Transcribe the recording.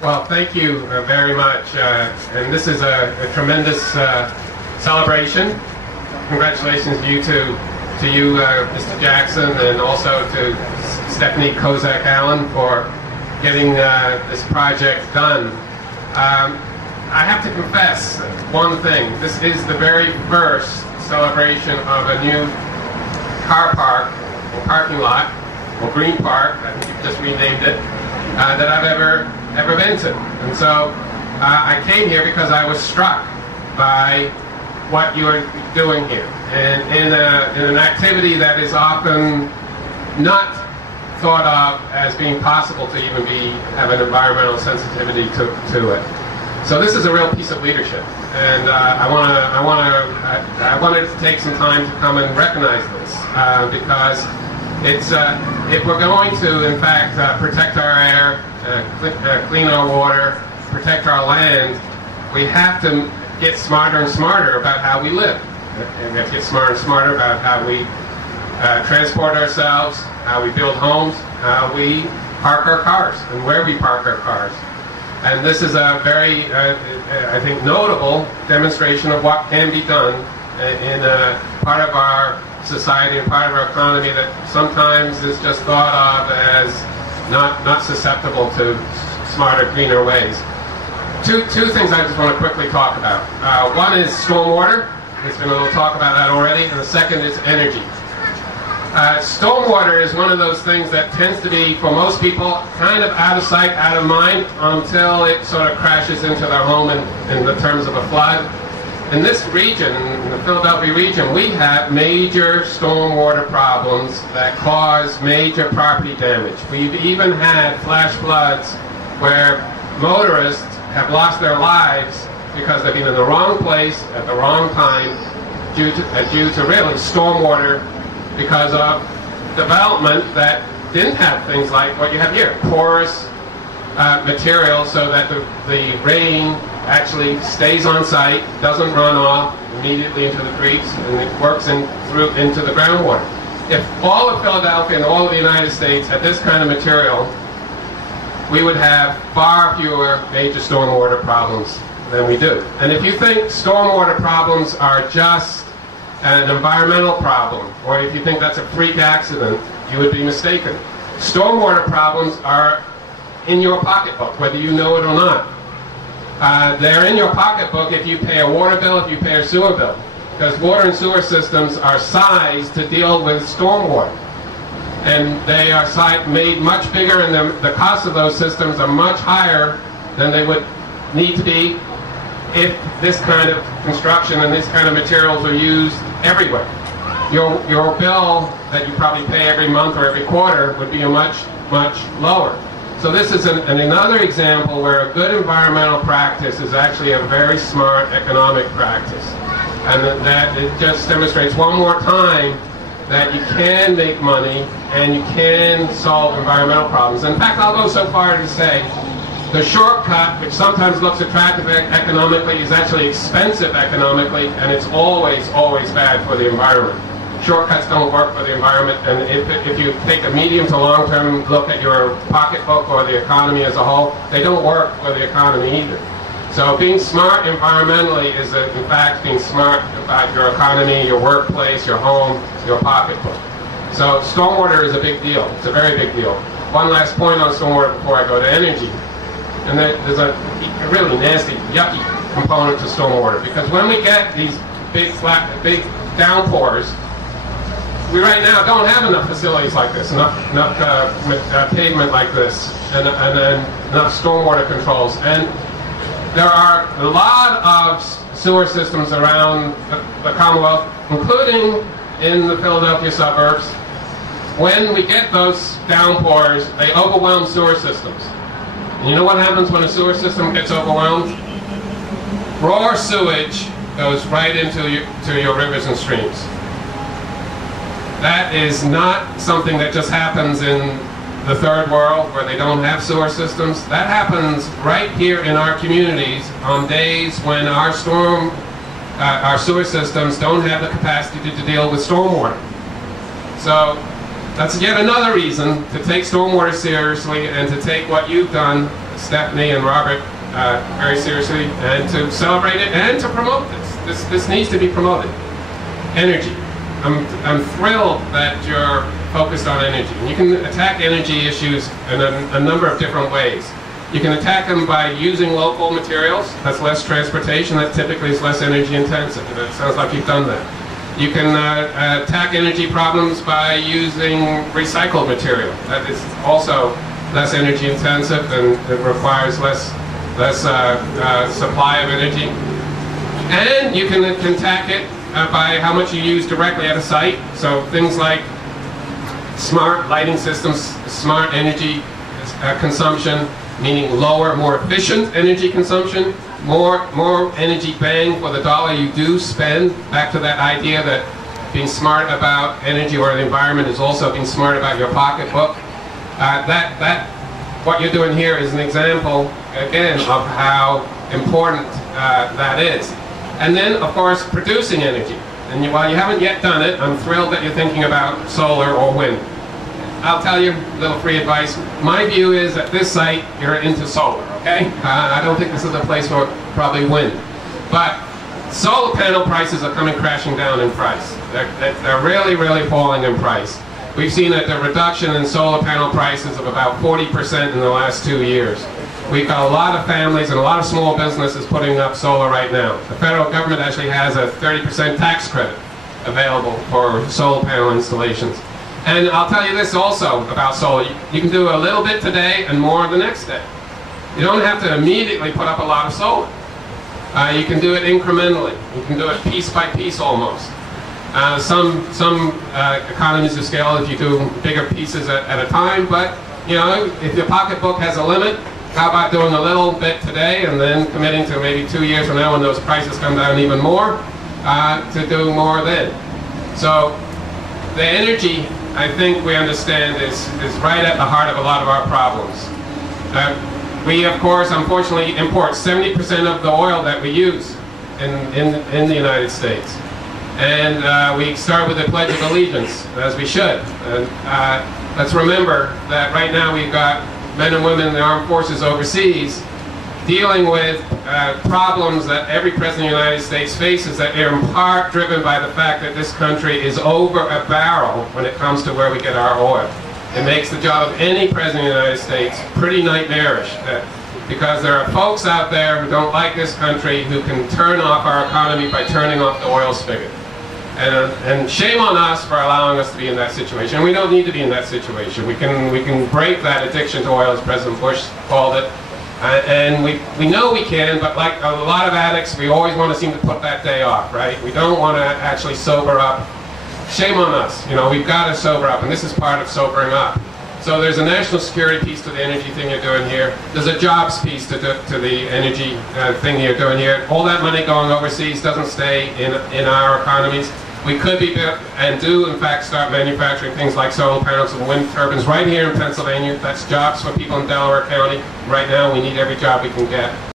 Well, thank you very much. And this is a tremendous celebration. Congratulations to you, Mr. Jackson, and also to Stephanie Kozak-Allen for getting this project done. I have to confess one thing. This is the very first celebration of a new car park or parking lot, or green park, I think you've just renamed it, that I've ever been to. And so I came here because I was struck by what you're doing here. And in an activity that is often not thought of as being possible to even have an environmental sensitivity to it. So this is a real piece of leadership, and I wanted to take some time to come and recognize this because it's if we're going to, in fact, protect our air, clean our water, protect our land, we have to get smarter and smarter about how we live. And we have to get smarter and smarter about how we transport ourselves, how we build homes, how we park our cars, and where we park our cars. And this is a very, I think, notable demonstration of what can be done in a part of our society and part of our economy that sometimes is just thought of as not susceptible to smarter, greener ways. Two things I just want to quickly talk about. One is stormwater. There's been a little talk about that already. And the second is energy. Stormwater is one of those things that tends to be, for most people, kind of out of sight, out of mind, until it sort of crashes into their home in the terms of a flood. In this region, in the Philadelphia region, we have major stormwater problems that cause major property damage. We've even had flash floods where motorists have lost their lives because they've been in the wrong place at the wrong time due to really stormwater, because of development that didn't have things like what you have here, porous material, so that the rain actually stays on site, doesn't run off immediately into the creeks, and it works into the groundwater. If all of Philadelphia and all of the United States had this kind of material, we would have far fewer major stormwater problems than we do. And if you think stormwater problems are just an environmental problem, or if you think that's a freak accident, you would be mistaken. Stormwater problems are in your pocketbook, whether you know it or not. They're in your pocketbook if you pay a water bill, if you pay a sewer bill, because water and sewer systems are sized to deal with stormwater. And they are made much bigger, and the cost of those systems are much higher than they would need to be if this kind of construction and this kind of materials are used everywhere. Your bill that you probably pay every month or every quarter would be much lower. So this is another example where a good environmental practice is actually a very smart economic practice. And that it just demonstrates one more time that you can make money and you can solve environmental problems. In fact, I'll go so far to say the shortcut, which sometimes looks attractive economically, is actually expensive economically, and it's always bad for the environment. Shortcuts don't work for the environment, and if you take a medium to long-term look at your pocketbook or the economy as a whole, they don't work for the economy either. So being smart environmentally is, in fact, being smart about your economy, your workplace, your home, your pocketbook. So stormwater is a big deal. It's a very big deal. One last point on stormwater before I go to energy. And there's a really nasty, yucky component to stormwater, because when we get these big downpours, we right now don't have enough facilities like this, enough pavement like this, and then enough stormwater controls. And there are a lot of sewer systems around the Commonwealth, including in the Philadelphia suburbs. When we get those downpours, they overwhelm sewer systems. And you know what happens when a sewer system gets overwhelmed? Raw sewage goes right into your rivers and streams. That is not something that just happens in the third world where they don't have sewer systems. That happens right here in our communities on days when our sewer systems don't have the capacity to deal with stormwater. So that's yet another reason to take stormwater seriously and to take what you've done Stephanie and Robert very seriously, and to celebrate it and to promote this. This needs to be promoted. Energy. I'm thrilled that you're focused on energy. You can attack energy issues in a number of different ways. You can attack them by using local materials. That's less transportation. That typically is less energy intensive. And it sounds like you've done that. You can attack energy problems by using recycled material. That is also less energy intensive and it requires less supply of energy. And you can attack it by how much you use directly at a site. So things like smart lighting systems, smart energy consumption, meaning lower, more efficient energy consumption, more energy bang for the dollar you do spend. Back to that idea that being smart about energy or the environment is also being smart about your pocketbook. What you're doing here is an example, again, of how important that is. And then, of course, producing energy. And while you haven't yet done it, I'm thrilled that you're thinking about solar or wind. I'll tell you a little free advice. My view is at this site, you're into solar, okay? I don't think this is a place for probably wind. But solar panel prices are coming crashing down in price. They're really, really falling in price. We've seen a reduction in solar panel prices of about 40% in the last 2 years. We've got a lot of families and a lot of small businesses putting up solar right now. The federal government actually has a 30% tax credit available for solar panel installations. And I'll tell you this also about solar. You can do a little bit today and more the next day. You don't have to immediately put up a lot of solar. You can do it incrementally. You can do it piece by piece almost. Some economies of scale if you do bigger pieces at a time, but you know, if your pocketbook has a limit, how about doing a little bit today and then committing to maybe 2 years from now when those prices come down even more to do more then. So the energy, I think we understand, is right at the heart of a lot of our problems. We, of course, unfortunately import 70% of the oil that we use in the United States. And we start with the Pledge of Allegiance, as we should. Let's remember that right now we've got men and women in the armed forces overseas dealing with problems that every president of the United States faces that are in part driven by the fact that this country is over a barrel when it comes to where we get our oil. It makes the job of any president of the United States pretty nightmarish, because there are folks out there who don't like this country who can turn off our economy by turning off the oil spigot. And shame on us for allowing us to be in that situation. We don't need to be in that situation. We can break that addiction to oil, as President Bush called it. And we know we can, but like a lot of addicts, we always want to seem to put that day off, right? We don't want to actually sober up. Shame on us. You know, we've got to sober up, and this is part of sobering up. So there's a national security piece to the energy thing you're doing here. There's a jobs piece to the energy thing you're doing here. All that money going overseas doesn't stay in our economies. We could be, and do in fact, start manufacturing things like solar panels and wind turbines right here in Pennsylvania. That's jobs for people in Delaware County. Right now we need every job we can get.